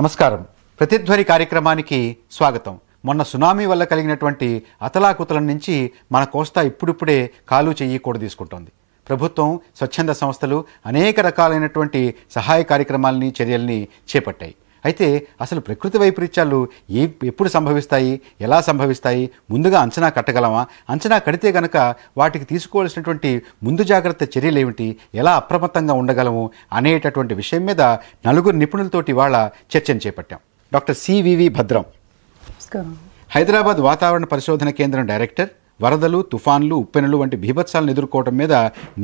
నమస్కారం. ప్రతిధ్వని కార్యక్రమానికి స్వాగతం. మొన్న సునామీ వల్ల కలిగినటువంటి అతలాకుతలం నుంచి మన కోస్తా ఇప్పుడిప్పుడే కాలు చెయ్యి కూడా తీసుకుంటోంది. ప్రభుత్వం, స్వచ్ఛంద సంస్థలు అనేక రకాలైనటువంటి సహాయ కార్యక్రమాలని, చర్యల్ని చేపట్టాయి. అయితే అసలు ప్రకృతి వైపరీత్యాలు ఎప్పుడు సంభవిస్తాయి, ఎలా సంభవిస్తాయి, ముందుగా అంచనా కట్టగలమా, అంచనా కడితే గనక వాటికి తీసుకోవాల్సినటువంటి ముందు జాగ్రత్త చర్యలు ఏమిటి, ఎలా అప్రమత్తంగా ఉండగలము అనేటటువంటి విషయం మీద నలుగురు నిపుణులతోటి ఇవాళ చర్చను చేపట్టాం. డాక్టర్ సివివి భద్రం, హైదరాబాద్ వాతావరణ పరిశోధన కేంద్రం డైరెక్టర్, వరదలు, తుఫాన్లు, ఉప్పెనులు వంటి బీభత్సాలను ఎదుర్కోవడం మీద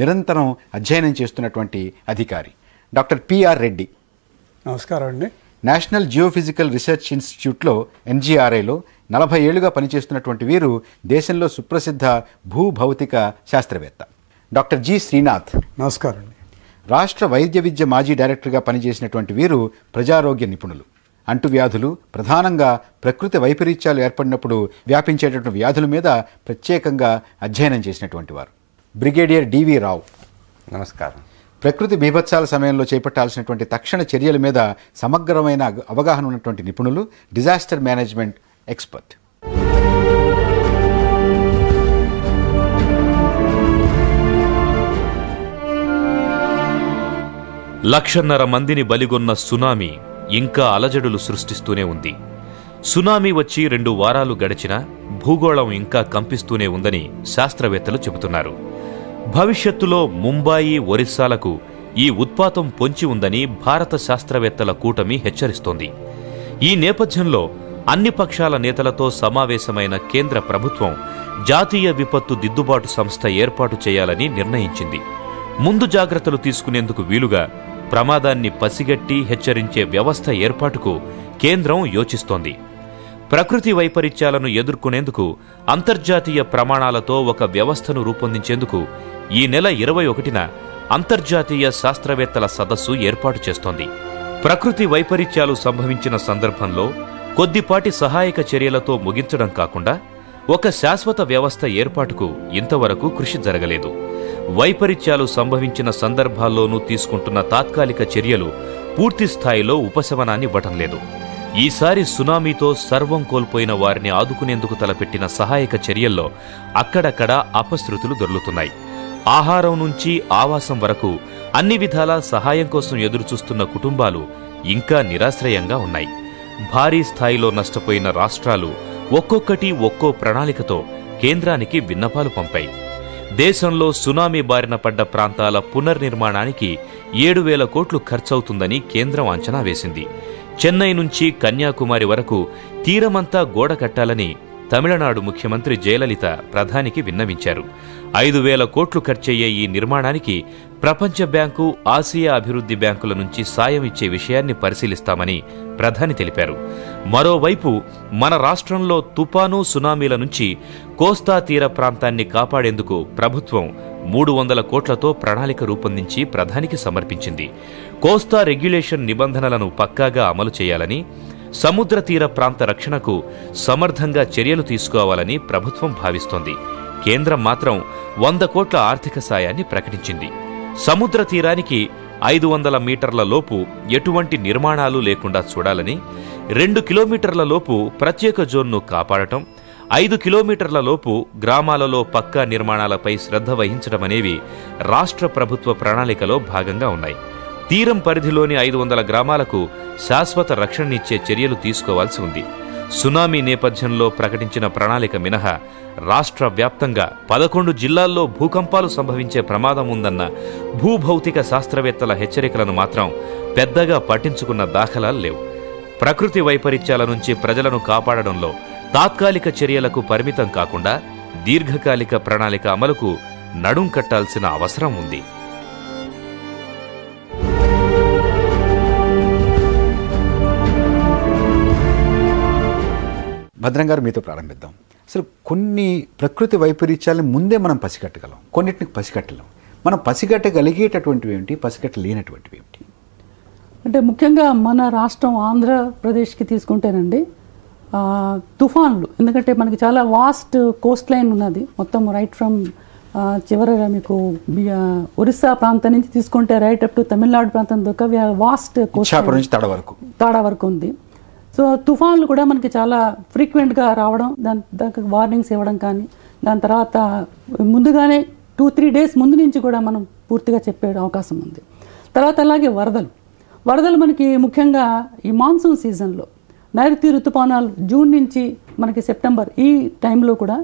నిరంతరం అధ్యయనం చేస్తున్నటువంటి అధికారి డాక్టర్ పిఆర్ రెడ్డి. నమస్కారం అండి. నేషనల్ జియోఫిజికల్ రీసెర్చ్ ఇన్స్టిట్యూట్లో NGRAలో 40 ఏళ్లుగా పనిచేస్తున్నటువంటి వీరు దేశంలో సుప్రసిద్ధ భూభౌతిక శాస్త్రవేత్త. Doctor G Srinath. నమస్కారం అండి. రాష్ట్ర వైద్య విద్య మాజీ డైరెక్టర్గా పనిచేసినటువంటి వీరు ప్రజారోగ్య నిపుణులు. అంటువ్యాధులు, ప్రధానంగా ప్రకృతి వైపరీత్యాలు ఏర్పడినప్పుడు వ్యాపించేటటువంటి వ్యాధుల మీద ప్రత్యేకంగా అధ్యయనం చేసినటువంటి వారు. బ్రిగేడియర్ డివి రావు. నమస్కారం. ప్రకృతి బీభత్సాల సమయంలో చేపట్టాల్సినటువంటి తక్షణ చర్యల మీద సమగ్రమైన అవగాహన ఉన్నటువంటి నిపుణులు, డిజాస్టర్ మేనేజ్మెంట్ ఎక్స్పర్ట్. లక్షన్నర మందిని బలిగొన్న సునామీ ఇంకా అలజడులు సృష్టిస్తూనే ఉంది. సునామీ వచ్చి 2 వారాలు గడిచినా భూగోళం ఇంకా కంపిస్తూనే ఉందని శాస్త్రవేత్తలు చెబుతున్నారు. భవిష్యత్తులో ముంబాయి, ఒరిస్సాలకు ఈ ఉత్పాతం పొంచి ఉందని భారత శాస్త్రవేత్తల కూటమి హెచ్చరిస్తోంది. ఈ నేపథ్యంలో అన్ని పక్షాల నేతలతో సమావేశమైన కేంద్ర ప్రభుత్వం జాతీయ విపత్తు దిద్దుబాటు సంస్థ ఏర్పాటు చేయాలని నిర్ణయించింది. ముందు జాగ్రత్తలు తీసుకునేందుకు వీలుగా ప్రమాదాన్ని పసిగట్టి హెచ్చరించే వ్యవస్థ ఏర్పాటుకు కేంద్రం యోచిస్తోంది. ప్రకృతి వైపరీత్యాలను ఎదుర్కొనేందుకు అంతర్జాతీయ ప్రమాణాలతో ఒక వ్యవస్థను రూపొందించేందుకు ఈ నెల 21న అంతర్జాతీయ శాస్త్రవేత్తల సదస్సు ఏర్పాటు చేస్తోంది. ప్రకృతి వైపరీత్యాలు సంభవించిన సందర్భంలో కొద్దిపాటి సహాయక చర్యలతో ముగించడం కాకుండా ఒక శాశ్వత వ్యవస్థ ఏర్పాటుకు ఇంతవరకు కృషి జరగలేదు. వైపరీత్యాలు సంభవించిన సందర్భాల్లోనూ తీసుకుంటున్న తాత్కాలిక చర్యలు పూర్తి స్థాయిలో ఉపశమనాన్నివ్వటం లేదు. ఈసారి సునామీతో సర్వం కోల్పోయిన వారిని ఆదుకునేందుకు తలపెట్టిన సహాయక చర్యల్లో అక్కడక్కడ అపశృతులు దొర్లుతున్నాయి. ఆహారం నుంచి ఆవాసం వరకు అన్ని విధాలా సహాయం కోసం ఎదురుచూస్తున్న కుటుంబాలు ఇంకా నిరాశ్రయంగా ఉన్నాయి. భారీ స్థాయిలో నష్టపోయిన రాష్ట్రాలు ఒక్కొక్కటి ఒక్కో ప్రణాళికతో కేంద్రానికి విన్నపాలు పంపాయి. దేశంలో సునామీ బారిన పడ్డ ప్రాంతాల పునర్నిర్మాణానికి 7,000 కోట్లు ఖర్చవుతుందని కేంద్రం అంచనా వేసింది. చెన్నై నుంచి కన్యాకుమారి వరకు తీరమంతా గోడ కట్టాలని తమిళనాడు ముఖ్యమంత్రి జయలలిత ప్రధానికి విన్నవించారు. 5,000 కోట్లు ఖర్చయ్యే ఈ నిర్మాణానికి ప్రపంచ బ్యాంకు, ఆసియా అభివృద్ధి బ్యాంకుల నుంచి సాయం ఇచ్చే విషయాన్ని పరిశీలిస్తామని ప్రధాని తెలిపారు. మరోవైపు మన రాష్ట్రంలో తుపాను, సునామీల నుంచి కోస్తా తీర ప్రాంతాన్ని కాపాడేందుకు ప్రభుత్వం 300 కోట్లతో ప్రణాళిక రూపొందించి ప్రధానికి సమర్పించింది. కోస్తా రెగ్యులేషన్ నిబంధనలను పక్కాగా అమలు చేయాలని, సముద్ర తీర ప్రాంత రక్షణకు సమర్థంగా చర్యలు తీసుకోవాలని ప్రభుత్వం భావిస్తోంది. కేంద్రం మాత్రం 100 కోట్ల ఆర్థిక సాయాన్ని ప్రకటించింది. సముద్ర తీరానికి 500 మీటర్ల లోపు ఎటువంటి నిర్మాణాలు లేకుండా చూడాలని, 2 కిలోమీటర్ల లోపు ప్రత్యేక జోన్ను కాపాడటం, 5 కిలోమీటర్ల లోపు గ్రామాలలో పక్కా నిర్మాణాలపై శ్రద్ధ వహించడమనేవి రాష్ట్ర ప్రభుత్వ ప్రణాళికలో భాగంగా ఉన్నాయి. తీరం పరిధిలోని 500 గ్రామాలకు శాశ్వత రక్షణనిచ్చే చర్యలు తీసుకోవాల్సి ఉంది. సునామీ నేపథ్యంలో ప్రకటించిన ప్రణాళిక మినహా రాష్ట్ర వ్యాప్తంగా 11 జిల్లాల్లో భూకంపాలు సంభవించే ప్రమాదం ఉందన్న భూభౌతిక శాస్త్రవేత్తల హెచ్చరికలను మాత్రం పెద్దగా పట్టించుకున్న దాఖలాలు లేవు. ప్రకృతి వైపరీత్యాల నుంచి ప్రజలను కాపాడడంలో తాత్కాలిక చర్యలకు పరిమితం కాకుండా దీర్ఘకాలిక ప్రణాళిక అమలుకు నడుం కట్టాల్సిన అవసరం ఉంది. భద్రం గారు, మీతో ప్రారంభిద్దాం. అసలు కొన్ని ప్రకృతి వైపరీత్యాలను ముందే మనం పసిగట్టగలం, కొన్నిటిని పసిగట్టలేం. మనం పసిగట్టగలిగేటటువంటివి ఏమిటి, పసిగట్టలేనటువంటివి ఏమిటి? అంటే ముఖ్యంగా మన రాష్ట్రం ఆంధ్రప్రదేశ్కి తీసుకుంటేనండి తుఫాన్లు, ఎందుకంటే మనకి చాలా వాస్ట్ కోస్ట్ లైన్ ఉన్నది, మొత్తం రైట్ ఫ్రమ్ చివరగా మీకు ఒరిస్సా ప్రాంతం నుంచి తీసుకుంటే రైట్ అప్ టు తమిళనాడు ప్రాంతం దాకా వాస్ట్ ఇచ్చాపురం నుంచి తాడా వరకు ఉంది. సో తుఫాన్లు కూడా మనకి చాలా ఫ్రీక్వెంట్గా రావడం, దానికి వార్నింగ్స్ ఇవ్వడం కానీ, దాని తర్వాత ముందుగానే 2-3 డేస్ ముందు నుంచి కూడా మనం పూర్తిగా చెప్పే అవకాశం ఉంది. తర్వాత అలాగే వరదలు మనకి ముఖ్యంగా ఈ మాన్సూన్ సీజన్లో నైరుతి ఋతుపవనాలు జూన్ నుంచి మనకి సెప్టెంబర్ ఈ టైంలో కూడా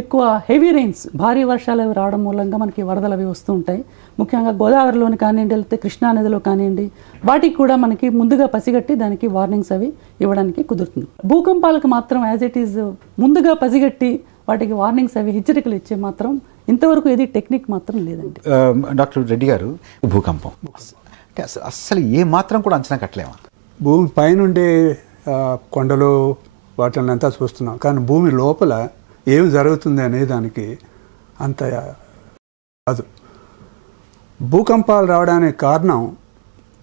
ఎక్కువ హెవీ రెయిన్స్, భారీ వర్షాలు అవి రావడం మూలంగా మనకి వరదలు అవి వస్తూ ఉంటాయి. ముఖ్యంగా గోదావరిలోని కానివ్వండి, లేకపోతే కృష్ణానదిలో కానివ్వండి, వాటికి కూడా మనకి ముందుగా పసిగట్టి దానికి వార్నింగ్స్ అవి ఇవ్వడానికి కుదురుతుంది. భూకంపాలకు మాత్రం యాజ్ ఇట్ ఈజ్ ముందుగా పసిగట్టి వాటికి వార్నింగ్స్ అవి హెచ్చరికలు ఇచ్చే మాత్రం ఇంతవరకు ఏది టెక్నిక్ మాత్రం లేదండి. డాక్టర్ రెడ్డి గారు, భూకంపం అంటే అసలు ఏ మాత్రం కూడా అంచనా కట్టలేమా? భూమి పైనుండే కొండలు వాటిని అంతా చూస్తున్నాం, కానీ భూమి లోపల ఏమి జరుగుతుంది అనే దానికి అంత కాదు. భూకంపాలు రావడానికి కారణం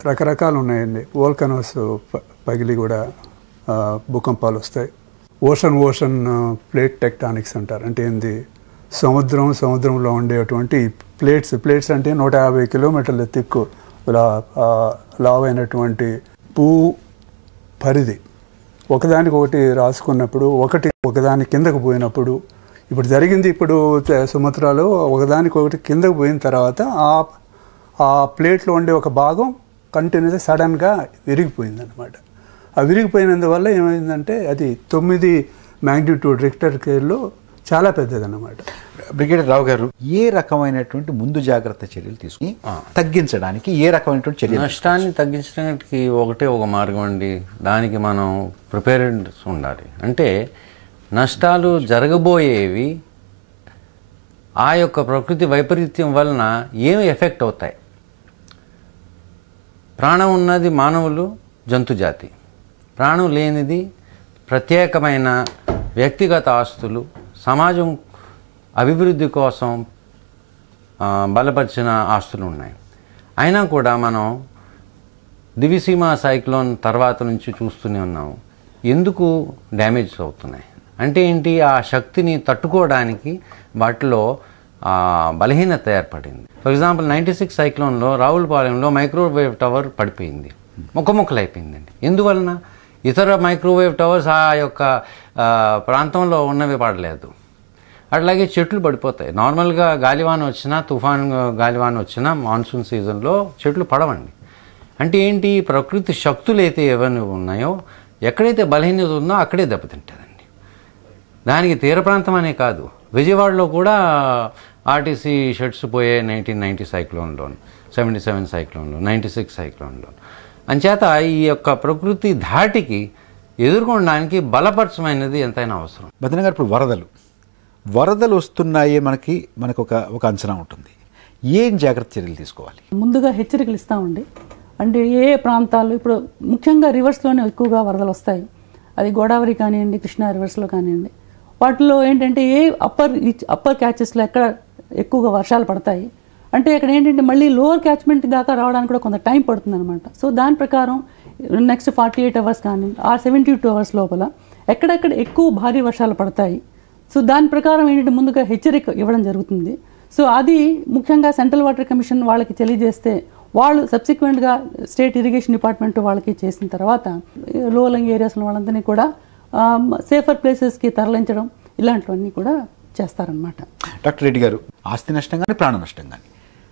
రకరకాలు ఉన్నాయండి. వోల్కనోస్ పగిలి కూడా భూకంపాలు వస్తాయి. ఓషన్ ప్లేట్ టెక్టానిక్స్ అంటారు. అంటే ఏంది, సముద్రంలో ఉండేటువంటి ప్లేట్స్ అంటే 150 కిలోమీటర్ల తిక్కు లావైనటువంటి భూ పరిధి ఒకదానికొకటి రాసుకున్నప్పుడు, ఒకదాని కిందకు పోయినప్పుడు, ఇప్పుడు జరిగింది సుమత్రాలో ఒకదానికొకటి కిందకు పోయిన తర్వాత ఆ ప్లేట్లో ఉండే ఒక భాగం కంటిన్యూస్గా సడన్గా విరిగిపోయింది అనమాట. ఆ విరిగిపోయినందువల్ల ఏమైందంటే అది 9 మ్యాగ్నిట్యూడ్ రిక్టర్ స్కేల్లో చాలా పెద్దదన్నమాట. బ్రిగేడియర్ రావు గారు, ఏ రకమైనటువంటి ముందు జాగ్రత్త చర్యలు తీసుకుని తగ్గించడానికి ఏ రకమైనటువంటి చర్యలు? నష్టాన్ని తగ్గించడానికి ఒక మార్గం అండి. దానికి మనం ప్రిపేర్డ్నెస్ ఉండాలి. అంటే నష్టాలు జరగబోయేవి ఆ యొక్క ప్రకృతి వైపరీత్యం వలన ఏమి ఎఫెక్ట్ అవుతాయి. ప్రాణం ఉన్నది మానవులు, జంతుజాతి. ప్రాణం లేనిది ప్రత్యేకమైన వ్యక్తిగత ఆస్తులు, సమాజం అభివృద్ధి కోసం బలపరిచిన ఆస్తులు ఉన్నాయి. అయినా కూడా మనం దివిసీమ సైక్లోన్ తర్వాత నుంచి చూస్తూనే ఉన్నాము. ఎందుకు డ్యామేజ్ అవుతున్నాయి అంటే ఏంటి, ఆ శక్తిని తట్టుకోవడానికి వాటిలో బలహీనత ఏర్పడింది. ఫర్ ఎగ్జాంపుల్ 96 సైక్లోన్లో రావులపాలెంలో మైక్రోవేవ్ టవర్ పడిపోయింది, ముక్కలు అయిపోయిందండి. ఎందువలన? ఇతర మైక్రోవేవ్ టవర్స్ ఆ యొక్క ప్రాంతంలో ఉన్నవి పడలేదు. అట్లాగే చెట్లు పడిపోతాయి. నార్మల్గా గాలివాన వచ్చినా, తుఫాన్ గాలివాన వచ్చినా మాన్సూన్ సీజన్లో చెట్లు పడవండి. అంటే ఏంటి, ప్రకృతి శక్తులు అయితే ఏవన్నీ ఉన్నాయో ఎక్కడైతే బలహీనత ఉందో అక్కడే దెబ్బతింటుందండి. దానికి తీర ప్రాంతం అనే కాదు, విజయవాడలో కూడా ఆర్టీసీ షెడ్స్ పోయే 1990 సైక్లోన్లో, 77 సైక్లోన్లో, 96 సైక్లోన్లో. అంచేత ఈ యొక్క ప్రకృతి ధాటికి ఎదుర్కొనడానికి బలపరచమైనది ఎంతైనా అవసరం. భద్రన్ గారు, ఇప్పుడు వరదలు వస్తున్నాయే మనకు ఒక అంచనా ఉంటుంది. ఏం జాగ్రత్త చర్యలు తీసుకోవాలి? ముందుగా హెచ్చరికలు ఇస్తామండి. అంటే ఏ ప్రాంతాలు ఇప్పుడు ముఖ్యంగా రివర్స్లోనే ఎక్కువగా వరదలు వస్తాయి. అది గోదావరి కానివ్వండి, కృష్ణా రివర్స్లో కానివ్వండి. వాటిలో ఏంటంటే ఏ అప్పర్ క్యాచెస్లో ఎక్కడ ఎక్కువగా వర్షాలు పడతాయి అంటే అక్కడ ఏంటంటే మళ్ళీ లోవర్ క్యాచ్మెంట్ దాకా రావడానికి కూడా కొంత టైం పడుతుంది అనమాట. సో దాని ప్రకారం నెక్స్ట్ 48 అవర్స్ కానీ 72 అవర్స్ లోపల ఎక్కడెక్కడ ఎక్కువ భారీ వర్షాలు పడతాయి. సో దాని ప్రకారం ఏంటంటే ముందుగా హెచ్చరిక ఇవ్వడం జరుగుతుంది. సో అది ముఖ్యంగా సెంట్రల్ వాటర్ కమిషన్ వాళ్ళకి తెలియజేస్తే వాళ్ళు సబ్సిక్వెంట్గా స్టేట్ ఇరిగేషన్ డిపార్ట్మెంట్ వాళ్ళకి చేసిన తర్వాత లో లయింగ్ ఏరియాస్లో వాళ్ళందరినీ కూడా సేఫర్ ప్లేసెస్కి తరలించడం ఇలాంటివన్నీ కూడా చేస్తారనమాట. డాక్టర్ రెడ్డి గారు, ఆస్తి నష్టం కానీ ప్రాణ నష్టం కానీ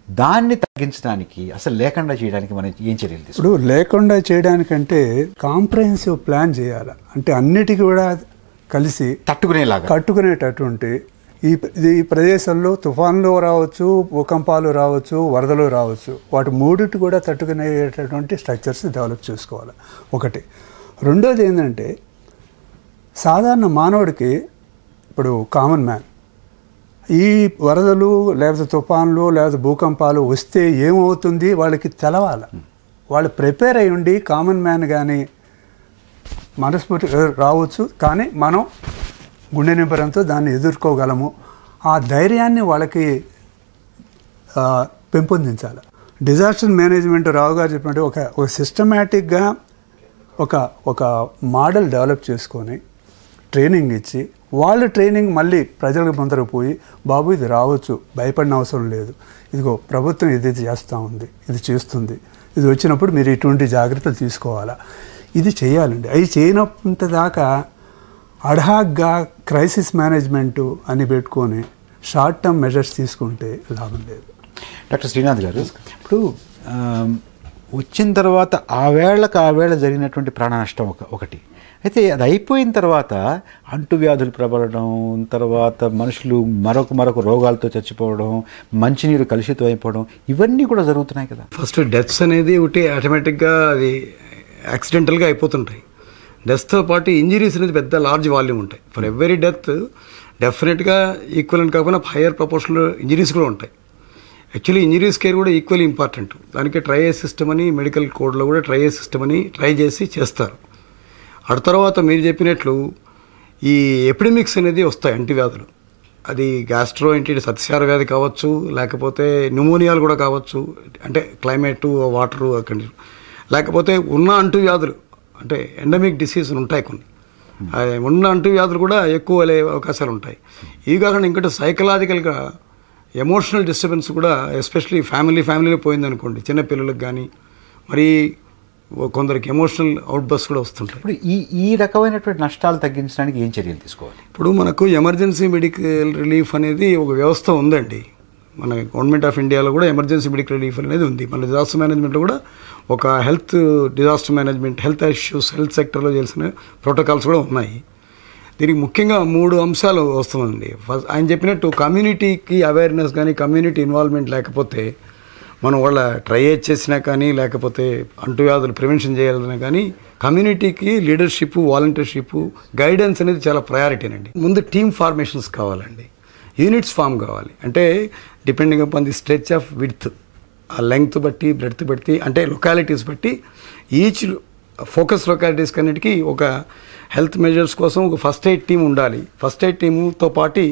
దాన్ని తగ్గించడానికి అసలు లేకుండా చేయడానికి మనం ఏం చర్యలు తీసుకోవాలి? ఇప్పుడు లేకుండా చేయడానికంటే కాంప్రహెన్సివ్ ప్లాన్ చేయాలి. అంటే అన్నిటికీ కూడా కలిసి కట్టుకునేటటువంటి ఈ ప్రదేశంలో తుఫాన్లు రావచ్చు, భూకంపాలు రావచ్చు, వరదలు రావచ్చు. వాటి మూడిటి కూడా తట్టుకునేటటువంటి స్ట్రక్చర్స్ డెవలప్ చేసుకోవాలి. ఒకటి. రెండోది ఏంటంటే సాధారణ మానవుడికి, ఇప్పుడు కామన్ మ్యాన్, ఈ వరదలు లేకపోతే తుఫాన్లు లేకపోతే భూకంపాలు వస్తే ఏమవుతుంది వాళ్ళకి తెలవాలి. వాళ్ళు ప్రిపేర్ అయ్యి ఉండి, కామన్ మ్యాన్ కానీ మనస్ఫూర్తి రావచ్చు, కానీ మనం గుండె నింపడంతో దాన్ని ఎదుర్కోగలము. ఆ ధైర్యాన్ని వాళ్ళకి పెంపొందించాలి. డిజాస్టర్ మేనేజ్మెంట్ రావు గారు చెప్పినట్టు ఒక సిస్టమేటిక్గా ఒక మోడల్ డెవలప్ చేసుకొని ట్రైనింగ్ ఇచ్చి వాళ్ళ ట్రైనింగ్ మళ్ళీ ప్రజలకు ముందరకు పోయి బాబు ఇది రావచ్చు, భయపడిన అవసరం లేదు, ఇదిగో ప్రభుత్వం ఇది చేస్తూ ఉంది, ఇది చేస్తుంది, ఇది వచ్చినప్పుడు మీరు ఇటువంటి జాగ్రత్తలు తీసుకోవాలా, ఇది చేయాలండి. అవి చేయనంత దాకా అడ్హాక్గా క్రైసిస్ మేనేజ్మెంటు అని పెట్టుకొని షార్ట్ టర్మ్ మెజర్స్ తీసుకుంటే లాభం లేదు. డాక్టర్ శ్రీనాథ్ గారు, ఇప్పుడు వచ్చిన తర్వాత ఆ వేళ జరిగినటువంటి ప్రాణ నష్టం ఒకటి అయితే, అది అయిపోయిన తర్వాత అంటువ్యాధులు ప్రబలడం, తర్వాత మనుషులు మరొక రోగాలతో చచ్చిపోవడం, మంచినీరు కలుషితం అయిపోవడం, ఇవన్నీ కూడా జరుగుతున్నాయి కదా. ఫస్ట్ డెత్స్ అనేది ఒకటి ఆటోమేటిక్గా అది యాక్సిడెంటల్గా అయిపోతుంటాయి. డెత్స్తో పాటు ఇంజరీస్ అనేది పెద్ద లార్జ్ వాల్యూమ్ ఉంటాయి. ఫర్ ఎవ్రీ డెత్ డెఫినెట్గా ఈక్వల్ కాకపోయినా హయ్యర్ ప్రపోర్షన్లో ఇంజరీస్ కూడా ఉంటాయి. యాక్చువల్లీ ఇంజరీస్ కేర్ కూడా ఈక్వల్లీ ఇంపార్టెంట్. దానికి ట్రయల్ సిస్టమ్ అని మెడికల్ కోడ్లో కూడా ట్రయల్ సిస్టమ్ అని ట్రై చేసి చేస్తారు. ఆ తర్వాత మీరు చెప్పినట్లు ఈ ఎపిడమిక్స్ అనేది వస్తాయి, అంటువ్యాధులు. అది గ్యాస్ట్రో ఎంటిటిస్ అతిసార వ్యాధి కావచ్చు, లేకపోతే న్యూమోనియాలు కూడా కావచ్చు, అంటే క్లైమేటు వాటరు అక్కడి, లేకపోతే ఉన్న అంటువ్యాధులు అంటే ఎండమిక్ డిసీజ్ ఉంటాయి కొన్ని, ఉన్న అంటువ్యాధులు కూడా ఎక్కువ అయ్యే అవకాశాలు ఉంటాయి. ఇవి కాకుండా ఇంకోటి సైకలాజికల్గా ఎమోషనల్ డిస్టర్బెన్స్ కూడా, ఎస్పెషలీ ఫ్యామిలీలో పోయిందనుకోండి, చిన్నపిల్లలకు కానీ మరి కొందరికి ఎమోషనల్ అవుట్ బస్ కూడా వస్తుంటాయి. ఇప్పుడు ఈ రకమైనటువంటి నష్టాలు తగ్గించడానికి ఏం చర్యలు తీసుకోవాలి? ఇప్పుడు మనకు ఎమర్జెన్సీ మెడికల్ రిలీఫ్ అనేది ఒక వ్యవస్థ ఉందండి. మన గవర్నమెంట్ ఆఫ్ ఇండియాలో కూడా ఎమర్జెన్సీ మెడికల్ రిలీఫ్ అనేది ఉంది. మన డిజాస్టర్ మేనేజ్మెంట్లో కూడా ఒక disaster management, health issues, health సెక్టర్లో చేసిన ప్రోటోకాల్స్ కూడా ఉన్నాయి. దీనికి ముఖ్యంగా 3 అంశాలు వస్తుందండి. ఫస్ట్ ఆయన చెప్పినట్టు కమ్యూనిటీకి అవేర్నెస్ కానీ, కమ్యూనిటీ ఇన్వాల్వ్మెంట్ లేకపోతే, మనం వాళ్ళ ట్రై చేసినా కానీ, లేకపోతే అంటువ్యాధులు ప్రివెన్షన్ చేయాలన్నా కానీ, కమ్యూనిటీకి లీడర్షిప్, వాలంటీర్షిప్, గైడెన్స్ అనేది చాలా ప్రయారిటీనండి. ముందు టీమ్ ఫార్మేషన్స్ కావాలండి, యూనిట్స్ ఫామ్ కావాలి. అంటే depending upon the stretch of width, ఆ లెంగ్త్ బట్టి, బ్రెడ్త్ బట్టి, అంటే లొకాలిటీస్ బట్టి, ఈచ్ ఫోకస్ లొకాలిటీస్ కన్నిటికీ ఒక హెల్త్ మెజర్స్ కోసం ఒక ఫస్ట్ ఎయిడ్ టీం ఉండాలి. ఫస్ట్ ఎయిడ్ టీముతో పాటు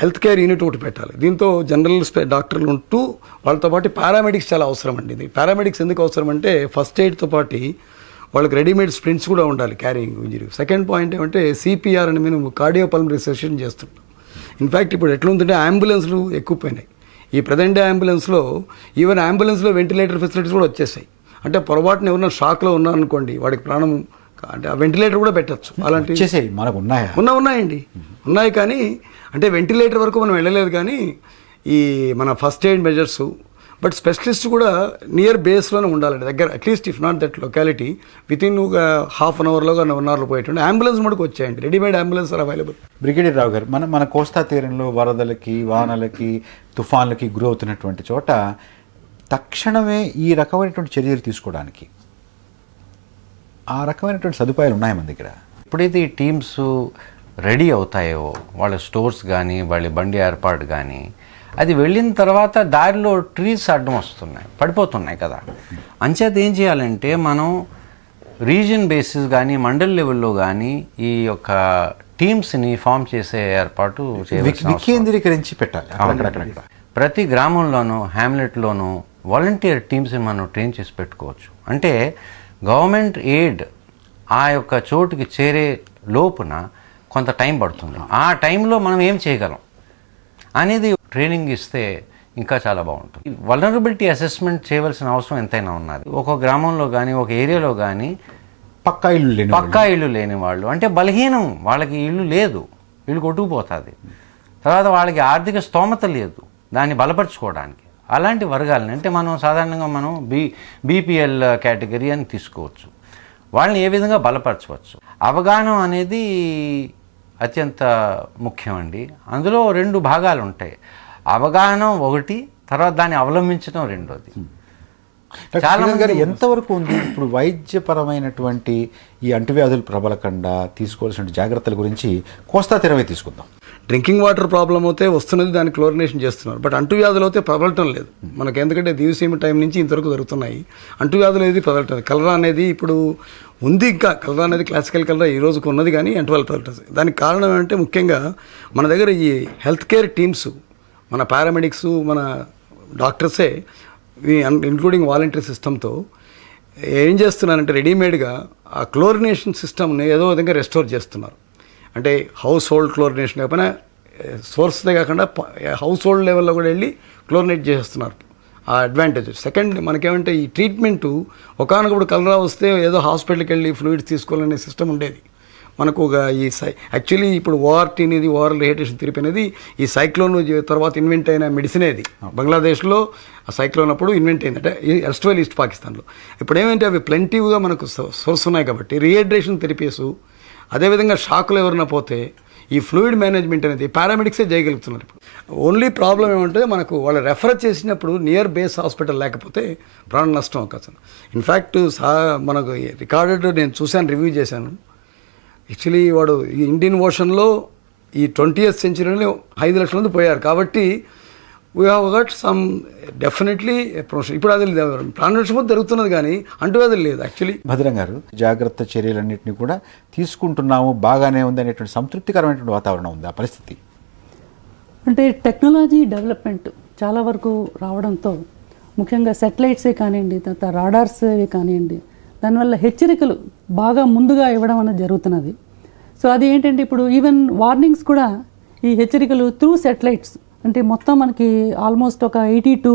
హెల్త్ కేర్ యూనిట్ ఒకటి పెట్టాలి. దీంతో జనరల్ డాక్టర్లు ఉంటూ వాళ్ళతో పాటు పారామెడిక్స్ చాలా అవసరం అండి. ఇది పారామెడిక్స్ ఎందుకు అవసరం అంటే, ఫస్ట్ ఎయిడ్తో పాటు వాళ్ళకి రెడీమేడ్ స్ప్రింట్స్ కూడా ఉండాలి క్యారింగ్ ఇంజరీ. సెకండ్ పాయింట్ ఏమంటే సిపిఆర్ అని మేము కార్డియోపల్మనరీ రిసెషన్ చేస్తుంటాం. ఇన్ఫ్యాక్ట్ ఇప్పుడు ఎట్లుందంటే అంబులెన్స్లు ఎక్కువైనాయి. ఈ ప్రజెంట్ డే అంబులెన్స్లో ఈవెన్ అంబులెన్స్లో వెంటిలేటర్ ఫెసిలిటీస్ కూడా వచ్చేసాయి. అంటే పొరపాటున ఎవరైనా షాక్లో ఉన్నారనుకోండి, వాడికి ప్రాణం అంటే ఆ వెంటిలేటర్ కూడా పెట్టచ్చు. అలాంటివి మనకు ఉన్నాయా? ఉన్నాయండి, ఉన్నాయి. కానీ అంటే వెంటిలేటర్ వరకు మనం వెళ్ళలేదు. కానీ ఈ మన first aid measures, but specialist కూడా నియర్ బేస్లోనే ఉండాలండి, దగ్గర. At least if not that locality, within ఒక హాఫ్ అన్ అవర్లో 1 అవర్లో పోయేటువంటి అంబులెన్స్ మనకు వచ్చాయండి. Readymade ambulance are available. Brigadier Rao garu, మన కోస్తా తీరంలో వరదలకి, వానలకి, తుఫాన్లకి గురవుతున్నటువంటి చోట తక్షణమే ఈ రకమైనటువంటి చర్యలు తీసుకోవడానికి ఆ రకమైనటువంటి సదుపాయాలు ఉన్నాయి మన దగ్గర? ఎప్పుడైతే ఈ టీమ్స్ రెడీ అవుతాయో, వాళ్ళ స్టోర్స్ కానీ, వాళ్ళ బండి ఏర్పాటు కానీ, అది వెళ్ళిన తర్వాత దారిలో ట్రీస్ అడ్డం వస్తున్నాయి, పడిపోతున్నాయి కదా. అంచేత ఏం చేయాలంటే, మనం రీజన్ బేసిస్ కానీ, మండల్ లెవెల్లో కానీ ఈ యొక్క టీమ్స్ని ఫామ్ చేసే ఏర్పాటు వికేంద్రీకరించి పెట్టాలి. ప్రతి గ్రామంలోనూ, హ్యామ్లెట్లోనూ వాలంటీర్ టీమ్స్ని మనం ట్రైన్ చేసి పెట్టుకోవచ్చు. అంటే గవర్నమెంట్ ఎయిడ్ ఆ యొక్క చోటుకి చేరే లోపున కొంత టైం పడుతుంది. ఆ టైంలో మనం ఏం చేయగలం అనేది ట్రైనింగ్ ఇస్తే ఇంకా చాలా బాగుంటుంది. వల్నరబిలిటీ అసెస్మెంట్ చేయవలసిన అవసరం ఎంతైనా ఉన్నది. ఒక గ్రామంలో కానీ, ఒక ఏరియాలో కానీ పక్కా ఇల్లు లేని వాళ్ళు, అంటే బలహీనం, వాళ్ళకి ఇల్లు లేదు, ఇల్లు కొట్టుకుపోతుంది, తర్వాత వాళ్ళకి ఆర్థిక స్తోమత లేదు దాన్ని బలపరుచుకోవడానికి. అలాంటి వర్గాలని, అంటే మనం సాధారణంగా బీపీఎల్ కేటగిరీ అని తీసుకోవచ్చు. వాళ్ళని ఏ విధంగా బలపరచవచ్చు? అవగాహన అనేది అత్యంత ముఖ్యమండి. అందులో 2 భాగాలు ఉంటాయి. అవగాహన ఒకటి, తర్వాత దాన్ని అవలంబించడం రెండోది. చాలా గారు, ఎంతవరకు ఉంది ఇప్పుడు వైద్యపరమైనటువంటి ఈ అంటువ్యాధులు ప్రబలకుండా తీసుకోవాల్సిన జాగ్రత్తల గురించి కోస్తా తీరమే తీసుకుందాం. డ్రింకింగ్ వాటర్ ప్రాబ్లం అయితే వస్తున్నది, దాన్ని క్లోరినేషన్ చేస్తున్నారు. బట్ అంటువ్యాధులు అయితే ప్రబలటం లేదు మనకి. ఎందుకంటే దివిసీమ టైం నుంచి ఇంతవరకు జరుగుతున్నాయి. అంటువ్యాధులు అనేది ప్రబలటం లేదు. కలరా అనేది ఇప్పుడు ఉంది, ఇంకా కలరా అనేది క్లాసికల్ కలరా ఈ రోజుకు ఉన్నది, కానీ అంటువ్యాధులు ప్రబలటం. దానికి కారణం ఏంటంటే ముఖ్యంగా మన దగ్గర ఈ హెల్త్ కేర్ టీమ్స్, మన పారామెడిక్స్, మన డాక్టర్సే, ఇంక్లూడింగ్ వాలంటరీ సిస్టంతో ఏం చేస్తున్నారంటే రెడీమేడ్గా ఆ క్లోరినేషన్ సిస్టమ్ని ఏదో విధంగా రెస్టోర్ చేస్తున్నారు. అంటే హౌస్ హోల్డ్ క్లోరినేషన్ కాకపోయినా సోర్స్దే కాకుండా హౌస్ హోల్డ్ లెవెల్లో కూడా వెళ్ళి క్లోరినేట్ చేసేస్తున్నారు. ఆ అడ్వాంటేజ్. సెకండ్, మనకేమంటే ఈ ట్రీట్మెంటు ఒకనొకప్పుడు కలరా వస్తే ఏదో హాస్పిటల్కి వెళ్ళి ఫ్లూయిడ్స్ తీసుకోవాలనే సిస్టమ్ ఉండేది. మనకు ఒక యాక్చువల్లీ ఇప్పుడు ఓఆర్టీ అనేది ఓవరాల్ రిహైడ్రేషన్ థెరపీ అనేది ఈ సైక్లోన్ తర్వాత ఇన్వెంట్ అయిన మెడిసిన్ అది. బంగ్లాదేశ్లో ఆ సైక్లోన్ అప్పుడు ఇన్వెంట్ అయింది, అంటే ఎస్ట్వెల్ ఈస్ట్ పాకిస్తాన్లో. ఇప్పుడు ఏమంటే అవి ప్లెంటివ్గా మనకు సోర్స్ ఉన్నాయి కాబట్టి రీహైడ్రేషన్ థెరపీస్, అదేవిధంగా షాకులు ఎవరైనా పోతే ఈ ఫ్లూయిడ్ మేనేజ్మెంట్ అనేది పారామెడిక్సే చేయగలుగుతున్నారు. ఇప్పుడు ఓన్లీ ప్రాబ్లం ఏమంటే మనకు వాళ్ళు రెఫర్ చేసినప్పుడు నియర్ బేస్ హాస్పిటల్ లేకపోతే ప్రాణ నష్టం అవకాశం. ఇన్ఫ్యాక్ట్ మనకు రికార్డెడ్ నేను చూశాను, రివ్యూ చేశాను. యాక్చువల్లీ వాడు ఈ ఇండియన్ ఓషన్లో ఈ 20th సెంచరీలో 5 లక్షల మంది పోయారు. కాబట్టి we have got some definitely profession. ఇప్పుడు అది ప్రాణ నష్టం జరుగుతున్నది కానీ అంటువ్యాధులు లేదు. యాక్చువల్లీ భద్రం గారు, జాగ్రత్త చర్యలన్నింటినీ కూడా తీసుకుంటున్నాము, బాగానే ఉంది అనేటువంటి సంతృప్తికరమైనటువంటి వాతావరణం ఉంది ఆ పరిస్థితి? అంటే టెక్నాలజీ డెవలప్మెంట్ చాలా వరకు రావడంతో, ముఖ్యంగా సెటిలైట్సే కానివ్వండి, తర్వాత రాడార్సే కానివ్వండి, దానివల్ల హెచ్చరికలు బాగా ముందుగా ఇవ్వడం అనేది జరుగుతున్నది. సో అది ఏంటంటే ఇప్పుడు ఈవెన్ వార్నింగ్స్ కూడా ఈ హెచ్చరికలు త్రూ సెటిలైట్స్, అంటే మొత్తం మనకి ఆల్మోస్ట్ ఒక 82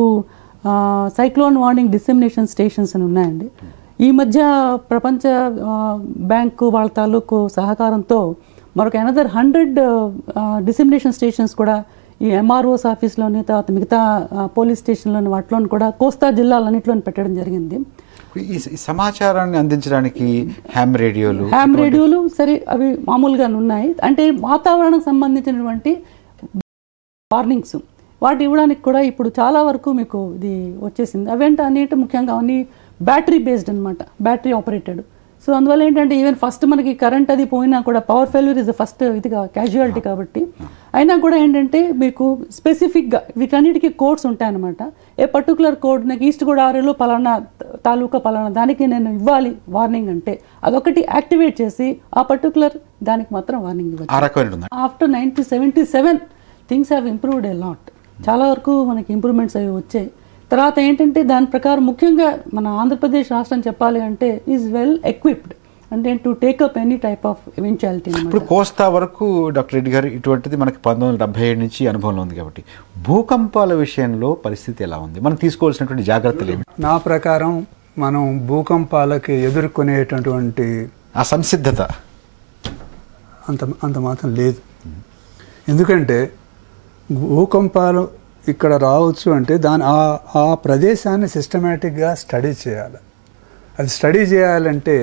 సైక్లోన్ వార్నింగ్ డిసెమినేషన్ స్టేషన్స్ అని ఉన్నాయండి. ఈ మధ్య ప్రపంచ బ్యాంకు వాళ్ళ తాలూకు సహకారంతో మరొక అనదర్ 100 డిసెమినేషన్ స్టేషన్స్ కూడా ఈ ఎంఆర్ఓస్ ఆఫీస్లోని, తర్వాత మిగతా పోలీస్ స్టేషన్లోని వాటిలోని కూడా కోస్తా జిల్లాలన్నింటిలోని పెట్టడం జరిగింది. ఈ సమాచారాన్ని అందించడానికి హ్యామ్ రేడియోలు సరే అవి మామూలుగా ఉన్నాయి. అంటే వాతావరణానికి సంబంధించినటువంటి వార్నింగ్స్ వాటి ఇవ్వడానికి కూడా ఇప్పుడు చాలా వరకు మీకు ఇది వచ్చేసింది. అవేంటి అనేటి ముఖ్యంగా అవన్నీ బ్యాటరీ బేస్డ్ అనమాట, బ్యాటరీ ఆపరేటెడ్. సో అందువల్ల ఏంటంటే ఈవెన్ ఫస్ట్ మనకి కరెంట్ అది పోయినా కూడా పవర్ ఫెయిల్యూర్ ఇస్ ఫస్ట్ ఇదిగా క్యాజువాలిటీ కాబట్టి, అయినా కూడా ఏంటంటే మీకు స్పెసిఫిక్గా వీటన్నిటికీ కోడ్స్ ఉంటాయన్నమాట. ఏ పర్టికులర్ కోడ్ నాకు ఈస్ట్ గోదావరిలో పలానా తాలూకా పలానా దానికి నేను ఇవ్వాలి వార్నింగ్ అంటే అదొకటి యాక్టివేట్ చేసి ఆ పర్టికులర్ దానికి మాత్రం వార్నింగ్ ఇవ్వాలి. After 1977 things have improved a lot. చాలా వరకు మనకి ఇంప్రూవ్మెంట్స్ అవి వచ్చాయి. తర్వాత ఏంటంటే దాని ప్రకారం ముఖ్యంగా మన ఆంధ్రప్రదేశ్ రాష్ట్రం చెప్పాలి అంటే ఈజ్ వెల్ ఎక్విప్డ్ అంటే to take up any type of eventuality. ఇప్పుడు కోస్తా వరకు డాక్టర్ రెడ్డి గారు ఇటువంటిది మనకి 1977 నుంచి అనుభవంలో ఉంది కాబట్టి భూకంపాల విషయంలో పరిస్థితి ఎలా ఉంది, మనం తీసుకోవాల్సినటువంటి జాగ్రత్తలు ఏమి? నా ప్రకారం మనం భూకంపాలకి ఎదుర్కొనేటటువంటి ఆ సంసిద్ధత అంత మాత్రం లేదు. ఎందుకంటే భూకంపాలు ఇక్కడ రావచ్చు అంటే ఆ ప్రదేశాన్ని సిస్టమేటిక్గా స్టడీ చేయాలి. అది స్టడీ చేయాలంటే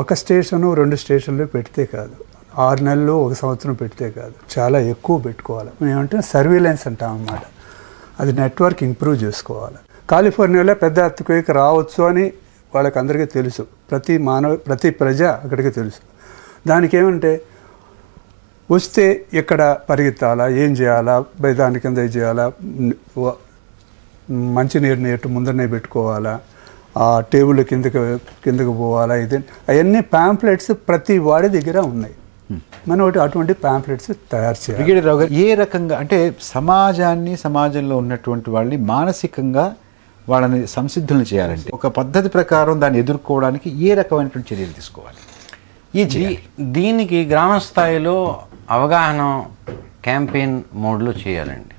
ఒక స్టేషను 2 స్టేషన్లు పెడితే కాదు, 6 నెలలు 1 సంవత్సరం పెడితే కాదు, చాలా ఎక్కువ పెట్టుకోవాలి. మేమంటే సర్వీలెన్స్ అంటాం అన్నమాట. అది నెట్వర్క్ ఇంప్రూవ్ చేసుకోవాలి. కాలిఫోర్నియాలో పెద్ద ఎర్త్క్వేక్ రావచ్చు అని వాళ్ళకి అందరికీ తెలుసు, ప్రతి ప్రజ అక్కడికి తెలుసు. దానికి ఏమంటే వస్తే ఎక్కడ పరిగెత్తాలా, ఏం చేయాలా, దాని కింద ఏం చేయాలా, మంచినీరుని ఎటు ముందరనే పెట్టుకోవాలా, ఆ టేబుల్ కిందకు పోవాలా, ఇది అవన్నీ ప్యాంప్లెట్స్ ప్రతి వాడి దగ్గర ఉన్నాయి. మనం అటువంటి ప్యాంప్లెట్స్ తయారు చేయాలి. బ్రిగేడియర్ రావు గారు, ఏ రకంగా అంటే సమాజంలో ఉన్నటువంటి వాళ్ళని మానసికంగా వాళ్ళని సంసిద్ధులను చేయాలంటే ఒక పద్ధతి ప్రకారం దాన్ని ఎదుర్కోవడానికి ఏ రకమైనటువంటి చర్యలు తీసుకోవాలి? దీనికి గ్రామ స్థాయిలో అవగాహన క్యాంపెయిన్ మోడ్లో చేయాలండి.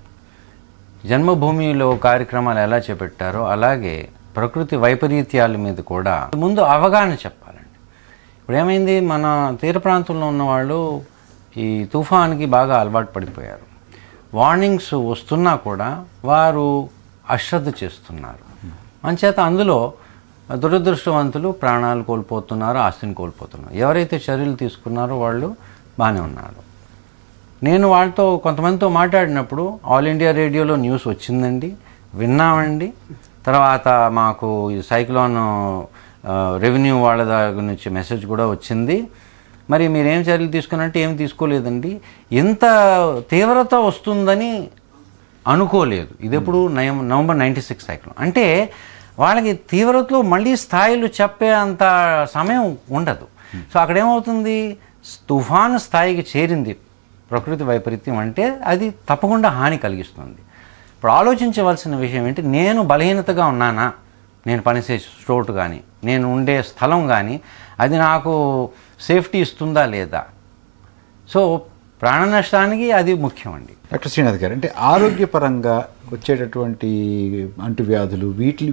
జన్మభూమిలో కార్యక్రమాలు ఎలా చేపట్టారో అలాగే ప్రకృతి వైపరీత్యాల మీద కూడా ముందు అవగాహన చెప్పాలండి. ఇప్పుడు ఏమైంది, మన తీర ప్రాంతంలో ఉన్నవాళ్ళు ఈ తుఫాన్కి బాగా అలవాటు పడిపోయారు. వార్నింగ్స్ వస్తున్నా కూడా వారు అశ్రద్ధ చేస్తున్నారు. అంచేత అందులో దురదృష్టవంతులు ప్రాణాలు కోల్పోతున్నారు, ఆస్తిని కోల్పోతున్నారు. ఎవరైతే చర్యలు తీసుకున్నారో వాళ్ళు బాగానే ఉన్నారు. నేను వాళ్ళతో కొంతమందితో మాట్లాడినప్పుడు ఆల్ ఇండియా రేడియోలో న్యూస్ వచ్చిందండి, విన్నామండి. తర్వాత మాకు ఈ సైక్లోన్ రెవెన్యూ వాళ్ళ దగ్గర నుంచి మెసేజ్ కూడా వచ్చింది. మరి మీరేం చర్యలు తీసుకున్నట్టు ఏం తీసుకోలేదండి. ఎంత తీవ్రత వస్తుందని అనుకోలేదు. ఇది ఎప్పుడు నవంబర్ 96 సైక్లోన్ అంటే వాళ్ళకి తీవ్రతలో మళ్ళీ స్థాయిలు చెప్పే అంత సమయం ఉండదు. సో అక్కడేమవుతుంది, తుఫాను స్థాయికి చేరింది ప్రకృతి వైపరీత్యం అంటే అది తప్పకుండా హాని కలిగిస్తుంది. ఇప్పుడు ఆలోచించవలసిన విషయం ఏంటి, నేను బలహీనతగా ఉన్నానా, నేను పనిచేసే చోటు కానీ నేను ఉండే స్థలం కానీ అది నాకు సేఫ్టీ ఇస్తుందా లేదా. సో ప్రాణ నష్టానికి అది ముఖ్యం అండి. డాక్టర్ శ్రీనాథ్ గారు, అంటే ఆరోగ్యపరంగా వచ్చేటటువంటి అంటువ్యాధులు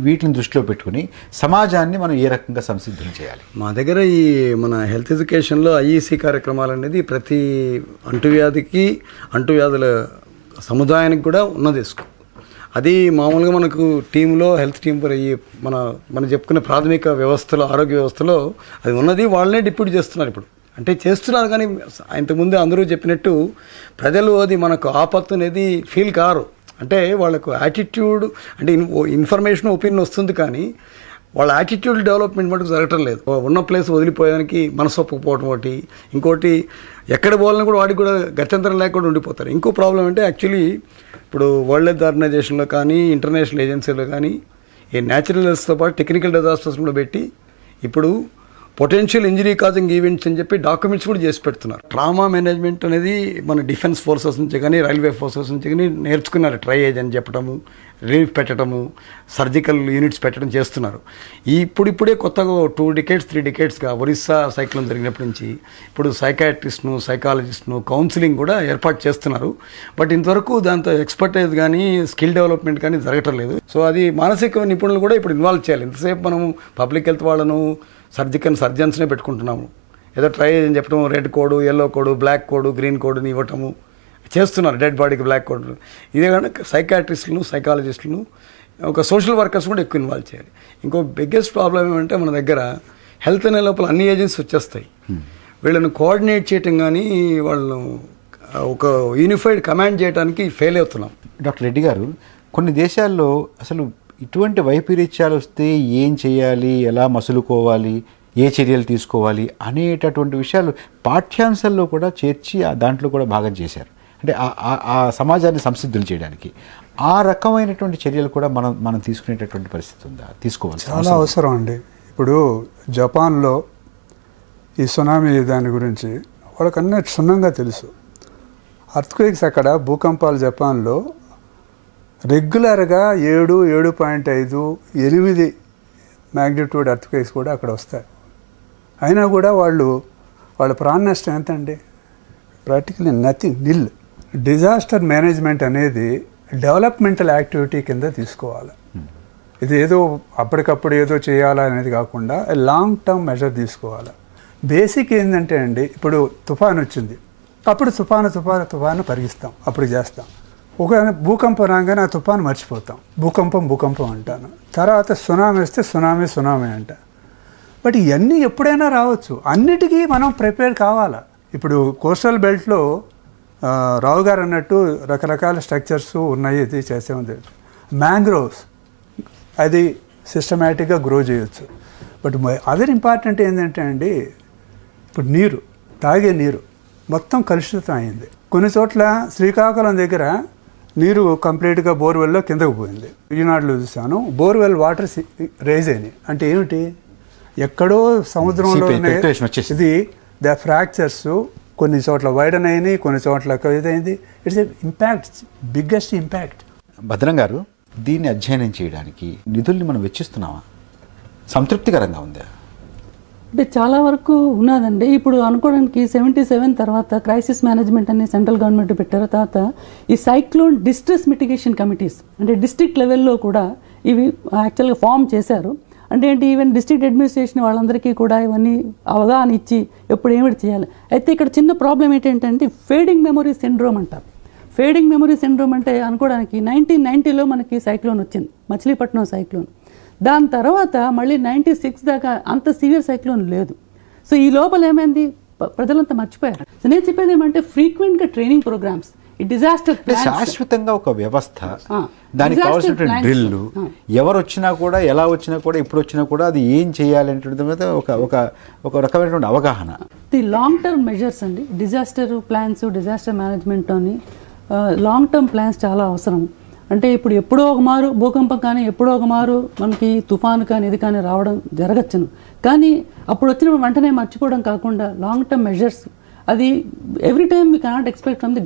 వీటిని దృష్టిలో పెట్టుకుని సమాజాన్ని మనం ఏ రకంగా సంసిద్ధం చేయాలి? మా దగ్గర ఈ మన హెల్త్ ఎడ్యుకేషన్లో ఐఈసీ కార్యక్రమాలు అనేది ప్రతి అంటువ్యాధుల సముదాయానికి కూడా ఉన్నది. అది మామూలుగా మనకు టీంలో హెల్త్ టీం మనం చెప్పుకునే ప్రాథమిక వ్యవస్థలో, ఆరోగ్య వ్యవస్థలో అది ఉన్నది. వాళ్ళనే డిప్యూట్ చేస్తున్నారు ఇప్పుడు. అంటే చేస్తున్నారు, కానీ ఇంతకుముందు అందరూ చెప్పినట్టు ప్రజలు అది మనకు ఆపత్తు అనేది ఫీల్ కారు. అంటే వాళ్ళకు యాటిట్యూడ్, అంటే ఇన్ఫర్మేషన్ ఒపీనియన్ వస్తుంది, కానీ వాళ్ళ యాటిట్యూడ్ డెవలప్మెంట్ మటుకు జరగటం లేదు. ఉన్న ప్లేస్ వదిలిపోయడానికి మనసు ఒప్పుకోవడం ఒకటి, ఇంకోటి ఎక్కడ పోవాలని కూడా వాడికి కూడా గత్యంతరం లేకుండా ఉండిపోతారు. ఇంకో ప్రాబ్లం అంటే యాక్చువల్లీ ఇప్పుడు వరల్డ్ హెల్త్ ఆర్గనైజేషన్లో కానీ ఇంటర్నేషనల్ ఏజెన్సీలో కానీ ఈ న్యాచురల్ డిజాస్టర్స్తో పాటు టెక్నికల్ డిజాస్టర్స్ కూడా పెట్టి ఇప్పుడు పొటెన్షియల్ ఇంజరీ కాజింగ్ ఈవెంట్స్ అని చెప్పి డాక్యుమెంట్స్ కూడా చేసి పెడుతున్నారు. ట్రామా మేనేజ్మెంట్ అనేది మన డిఫెన్స్ ఫోర్సెస్ నుంచి కానీ రైల్వే ఫోర్సెస్ నుంచి కానీ నేర్చుకున్నారు. ట్రైఏజ్ అని చెప్పడము, రిలీఫ్ పెట్టడము, సర్జికల్ యూనిట్స్ పెట్టడం చేస్తున్నారు. ఇప్పుడే కొత్తగా 2 decades 3 decadesగా ఒరిస్సా సైక్లోన్ జరిగినప్పటి నుంచి ఇప్పుడు సైకాట్రిస్ట్ను, సైకాలజిస్ట్ను, కౌన్సిలింగ్ కూడా ఏర్పాటు చేస్తున్నారు. బట్ ఇంతవరకు దాంతో ఎక్స్పర్టైజ్ కానీ స్కిల్ డెవలప్మెంట్ కానీ జరగటం లేదు. సో అది మానసిక నిపుణులు కూడా ఇప్పుడు ఇన్వాల్వ్ చేయాలి. ఇంతసేపు మనము పబ్లిక్ హెల్త్ వాళ్ళను సర్జన్స్నే పెట్టుకుంటున్నాము. ఏదో ట్రై అని చెప్పడం, red code, yellow code, black code, green కోడ్ని ఇవ్వటము చేస్తున్నారు. డెడ్ బాడీకి బ్లాక్ కోడ్. ఇదే కాకుండా సైకాట్రిస్టులను, సైకాలజిస్టులను, ఒక సోషల్ వర్కర్స్ కూడా ఎక్కువ ఇన్వాల్వ్ చేయాలి. ఇంకో బిగ్గెస్ట్ ప్రాబ్లం ఏమంటే మన దగ్గర హెల్త్ అనే లోపల అన్ని ఏజెన్సీ వచ్చేస్తాయి. వీళ్ళని కోఆర్డినేట్ చేయటం కానీ వాళ్ళను ఒక యూనిఫైడ్ కమాండ్ చేయడానికి ఫెయిల్ అవుతున్నాం. డాక్టర్ రెడ్డి గారు, కొన్ని దేశాల్లో అసలు ఇటువంటి వైపరీత్యాలు వస్తే ఏం చేయాలి, ఎలా మసులుకోవాలి, ఏ చర్యలు తీసుకోవాలి అనేటటువంటి విషయాలు పాఠ్యాంశాల్లో కూడా చేర్చి దాంట్లో కూడా భాగం చేశారు. అంటే ఆ సమాజాన్ని సంసిద్ధులు చేయడానికి ఆ రకమైనటువంటి చర్యలు కూడా మనం తీసుకునేటటువంటి పరిస్థితి ఉందా? తీసుకోవాలి, చాలా అవసరం అండి. ఇప్పుడు జపాన్లో ఈ సునామీ దాని గురించి వాళ్ళకన్నా క్షుణ్ణంగా తెలుసు. అర్త్క్వేక్స్ అక్కడ భూకంపాలు జపాన్లో రెగ్యులర్గా 7, 7.5, 8 మ్యాగ్నిట్యూడ్ అర్త్క్వేక్స్ కూడా అక్కడ వస్తాయి. అయినా కూడా వాళ్ళ ప్రాణ నష్టం ఎంత అండి? ప్రాక్టికలీ నథింగ్, నిల్. డిజాస్టర్ మేనేజ్మెంట్ అనేది డెవలప్మెంటల్ యాక్టివిటీ కింద తీసుకోవాలి. ఇది ఏదో అప్పటికప్పుడు ఏదో చేయాలా అనేది కాకుండా లాంగ్ టర్మ్ మెజర్ తీసుకోవాలి. బేసిక్ ఏంటంటే అండి, ఇప్పుడు తుఫాను వచ్చింది, అప్పుడు తుఫాను పరిగిస్తాం, అప్పుడు చేస్తాం. ఒక భూకంపం రాగానే ఆ తుఫాను మర్చిపోతాం, భూకంపం అంటాను. తర్వాత సునామీ వస్తే సునామీ అంట. బట్ ఇవన్నీ ఎప్పుడైనా రావచ్చు, అన్నిటికీ మనం ప్రిపేర్ కావాలా. ఇప్పుడు కోస్టల్ బెల్ట్లో రావు గారు అన్నట్టు రకరకాల స్ట్రక్చర్స్ ఉన్నాయి, ఇది చేసే ఉంది. మ్యాంగ్రోవ్స్ అది సిస్టమేటిక్గా గ్రో చేయొచ్చు. బట్ అదర్ ఇంపార్టెంట్ ఏంటంటే అండి, ఇప్పుడు తాగే నీరు మొత్తం కలుషితం అయింది. కొన్ని చోట్ల శ్రీకాకుళం దగ్గర నీరు కంప్లీట్గా బోర్వెల్లో కిందకు పోయింది. ఈనాడులో చూసాను, బోర్వెల్ వాటర్ రైజ్ అయినాయి. అంటే ఏమిటి, ఎక్కడో సముద్రంలో ఇది ద ఫ్రాక్చర్స్ కొన్ని చోట్ల వైడన్ అయినాయి, కొన్ని చోట్ల ఇదైంది. It's impact, biggest impact. Bhadram garu, దీన్ని అధ్యయనం చేయడానికి నిధుల్ని మనం వెచ్చిస్తున్నామా? సంతృప్తికరంగా ఉందా? అంటే చాలా వరకు ఉన్నదండి. ఇప్పుడు అనుకోవడానికి 77 తర్వాత క్రైసిస్ మేనేజ్మెంట్ అని సెంట్రల్ గవర్నమెంట్ పెట్టారు. తర్వాత ఈ సైక్లోన్ డిస్ట్రెస్ మిటిగేషన్ కమిటీస్ అంటే డిస్ట్రిక్ట్ లెవెల్లో కూడా ఇవి యాక్చువల్గా ఫామ్ చేశారు. అంటే ఏంటి, ఈవెన్ డిస్ట్రిక్ట్ అడ్మినిస్ట్రేషన్ వాళ్ళందరికీ కూడా ఇవన్నీ అవగాహన ఇచ్చి ఎప్పుడు ఏమిటి చేయాలి. అయితే ఇక్కడ చిన్న ప్రాబ్లం ఏంటంటే ఫేడింగ్ మెమొరీ సిండ్రోమ్ అంటారు. ఫేడింగ్ మెమొరీ సిండ్రోమ్ అంటే అనుకోవడానికి 1990లో మనకి సైక్లోన్ వచ్చింది, మచిలీపట్నం సైక్లోన్. దాని తర్వాత మళ్ళీ 96 దాకా అంత సివియర్ సైక్లోన్ లేదు. సో ఈ లోపల ఏమైంది, ప్రజలంతా మర్చిపోయారు. సో నేను చెప్పేది ఏమంటే ఫ్రీక్వెంట్గా ట్రైనింగ్ ప్రోగ్రామ్స్, ఈ డిజాస్టర్ శాశ్వతంగా ఒక వ్యవస్థ, దానికి కావాల్సిన డ్రిల్లు, ఎవరు వచ్చినా కూడా, ఎలా వచ్చినా కూడా, ఇప్పుడు వచ్చినా కూడా అది ఏం చేయాలి అనేటువంటి మీద ఒక రకమైనటువంటి అవగాహన. ది లాంగ్ టర్మ్ మెజర్స్ అండి, డిజాస్టర్ ప్లాన్స్, డిజాస్టర్ మేనేజ్మెంట్లోని లాంగ్ టర్మ్ ప్లాన్స్ చాలా అవసరం. అంటే ఇప్పుడు ఎప్పుడో ఒక మారు భూకంపం కానీ, ఎప్పుడో ఒక మారు మనకి తుఫాను కానీ ఇది కానీ రావడం జరగచ్చును. కానీ అప్పుడు వచ్చిన వెంటనే మర్చిపోవడం కాకుండా లాంగ్ టర్మ్ మెజర్స్, అది every time we cannot expect from the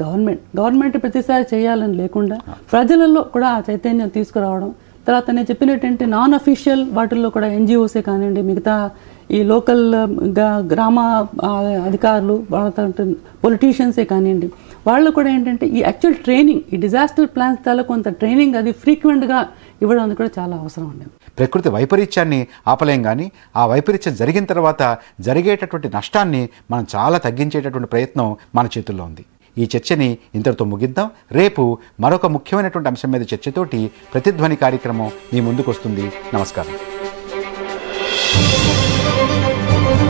government ప్రతిసారి చేయాలని లేకుండా ప్రజలలో కూడా ఆ చైతన్యం తీసుకురావడం. తర్వాత నేను చెప్పినట్టు నాన్ అఫీషియల్ వాటిల్లో కూడా NGOసే కానివ్వండి, మిగతా ఈ లోకల్ గ్రామ అధికారులు వాళ్ళ పొలిటీషియన్సే కానివ్వండి, వాళ్ళు కూడా ఏంటంటే ఈ యాక్చువల్ ట్రైనింగ్, ఈ డిజాస్టర్ ప్లాన్స్ తాలూకు కొంత ట్రైనింగ్ అది ఫ్రీక్వెంట్గా ఇవ్వడం అనేది కూడా చాలా అవసరం అండి. ప్రకృతి వైపరీత్యాన్ని ఆపలేం, కానీ ఆ వైపరీత్యం జరిగిన తర్వాత జరిగేటటువంటి నష్టాన్ని మనం చాలా తగ్గించేటటువంటి ప్రయత్నం మన చేతుల్లో ఉంది. ఈ చర్చని ఇంతటితో ముగిద్దాం. రేపు మరొక ముఖ్యమైనటువంటి అంశం మీద చర్చతోటి ప్రతిధ్వని కార్యక్రమం మీ ముందుకు వస్తుంది. నమస్కారం.